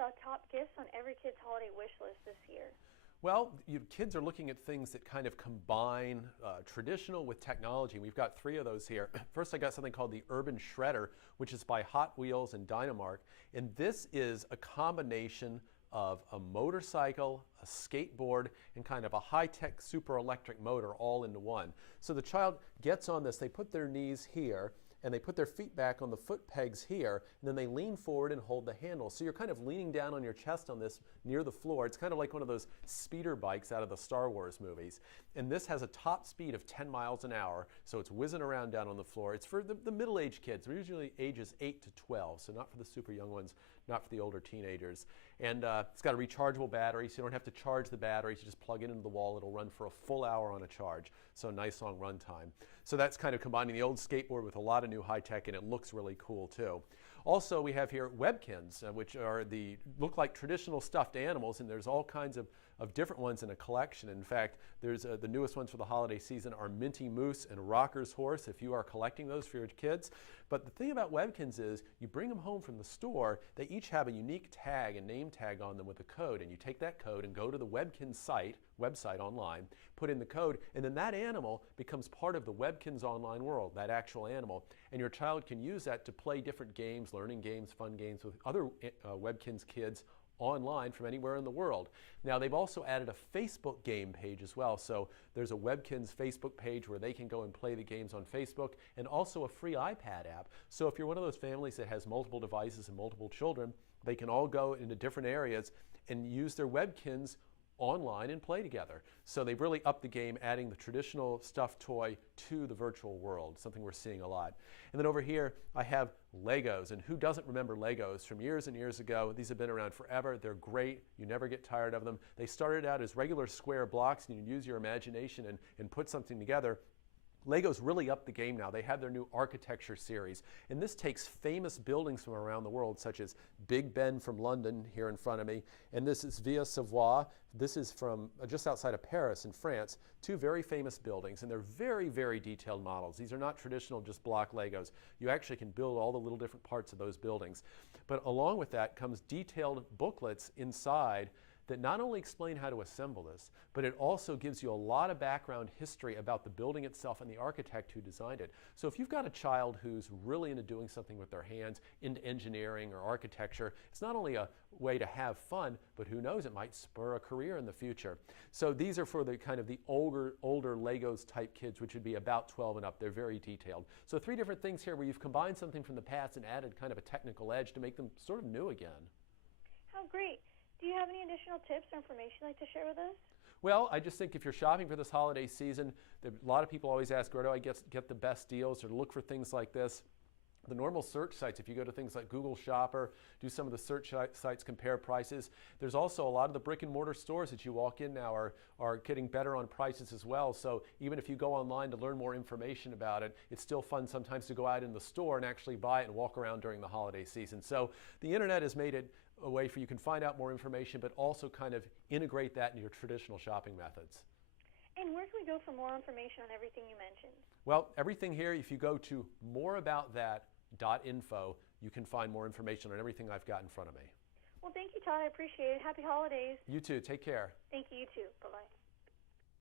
the top gifts on every kid's holiday wish list this year? Well, kids are looking at things that kind of combine traditional with technology. We've got three of those here. First, I got something called the Urban Shredder, which is by Hot Wheels and Dynamark. And this is a combination of a motorcycle, a skateboard, and kind of a high-tech super electric motor all into one. So the child gets on this, they put their knees here, and they put their feet back on the foot pegs here, and then they lean forward and hold the handle. So you're kind of leaning down on your chest on this near the floor. It's kind of like one of those speeder bikes out of the Star Wars movies. And this has a top speed of 10 miles an hour, so it's whizzing around down on the floor. It's for the middle-aged kids. They're usually ages 8 to 12, so not for the super young ones, not for the older teenagers. And it's got a rechargeable battery, so you don't have to charge the batteries. You just plug it into the wall. It'll run for a full hour on a charge, so a nice long run time. So that's kind of combining the old skateboard with a lot of new high tech, and it looks really cool too. Also, we have here Webkinz, which are look like traditional stuffed animals, and there's all kinds of different ones in a collection. In fact, there's the newest ones for the holiday season are Minty Moose and Rocker's Horse, if you are collecting those for your kids. But the thing about Webkinz is you bring them home from the store, they each have a unique tag and name tag on them with a code, and you take that code and go to the Webkinz website online, put in the code, and then that animal becomes part of the Webkinz online world, that actual animal, and your child can use that to play different games, learning games, fun games with other Webkinz kids online from anywhere in the world. Now, they've also added a Facebook game page as well. So there's a Webkinz Facebook page where they can go and play the games on Facebook, and also a free iPad app. So if you're one of those families that has multiple devices and multiple children, they can all go into different areas and use their Webkinz online and play together. So they've really upped the game, adding the traditional stuffed toy to the virtual world, something we're seeing a lot. And then over here, I have Legos. And who doesn't remember Legos from years and years ago? These have been around forever. They're great. You never get tired of them. They started out as regular square blocks, and you can use your imagination and put something together. Lego's really upped the game now. They have their new architecture series, and this takes famous buildings from around the world, such as Big Ben from London here in front of me, and this is Via Savoie. This is from just outside of Paris in France, two very famous buildings, and they're very, very detailed models. These are not traditional just block Legos. You actually can build all the little different parts of those buildings. But along with that comes detailed booklets inside that not only explain how to assemble this, but it also gives you a lot of background history about the building itself and the architect who designed it. So if you've got a child who's really into doing something with their hands, into engineering or architecture, it's not only a way to have fun, but who knows, it might spur a career in the future. So these are for the kind of the older Legos type kids, which would be about 12 and up. They're very detailed. So three different things here where you've combined something from the past and added kind of a technical edge to make them sort of new again. How great. Do you have any additional tips or information you'd like to share with us? Well, I just think if you're shopping for this holiday season, a lot of people always ask, where do I get the best deals, or look for things like this. The normal search sites, if you go to things like Google Shopper, do some of the search sites, compare prices. There's also a lot of the brick and mortar stores that you walk in now are getting better on prices as well. So even if you go online to learn more information about it, it's still fun sometimes to go out in the store and actually buy it and walk around during the holiday season. So the internet has made it a way for you can find out more information, but also kind of integrate that into your traditional shopping methods. And where can we go for more information on everything you mentioned? Well, everything here, if you go to moreaboutthat.info, you can find more information on everything I've got in front of me. Well, thank you, Todd. I appreciate it. Happy holidays. You too. Take care. Thank you. You too. Bye-bye.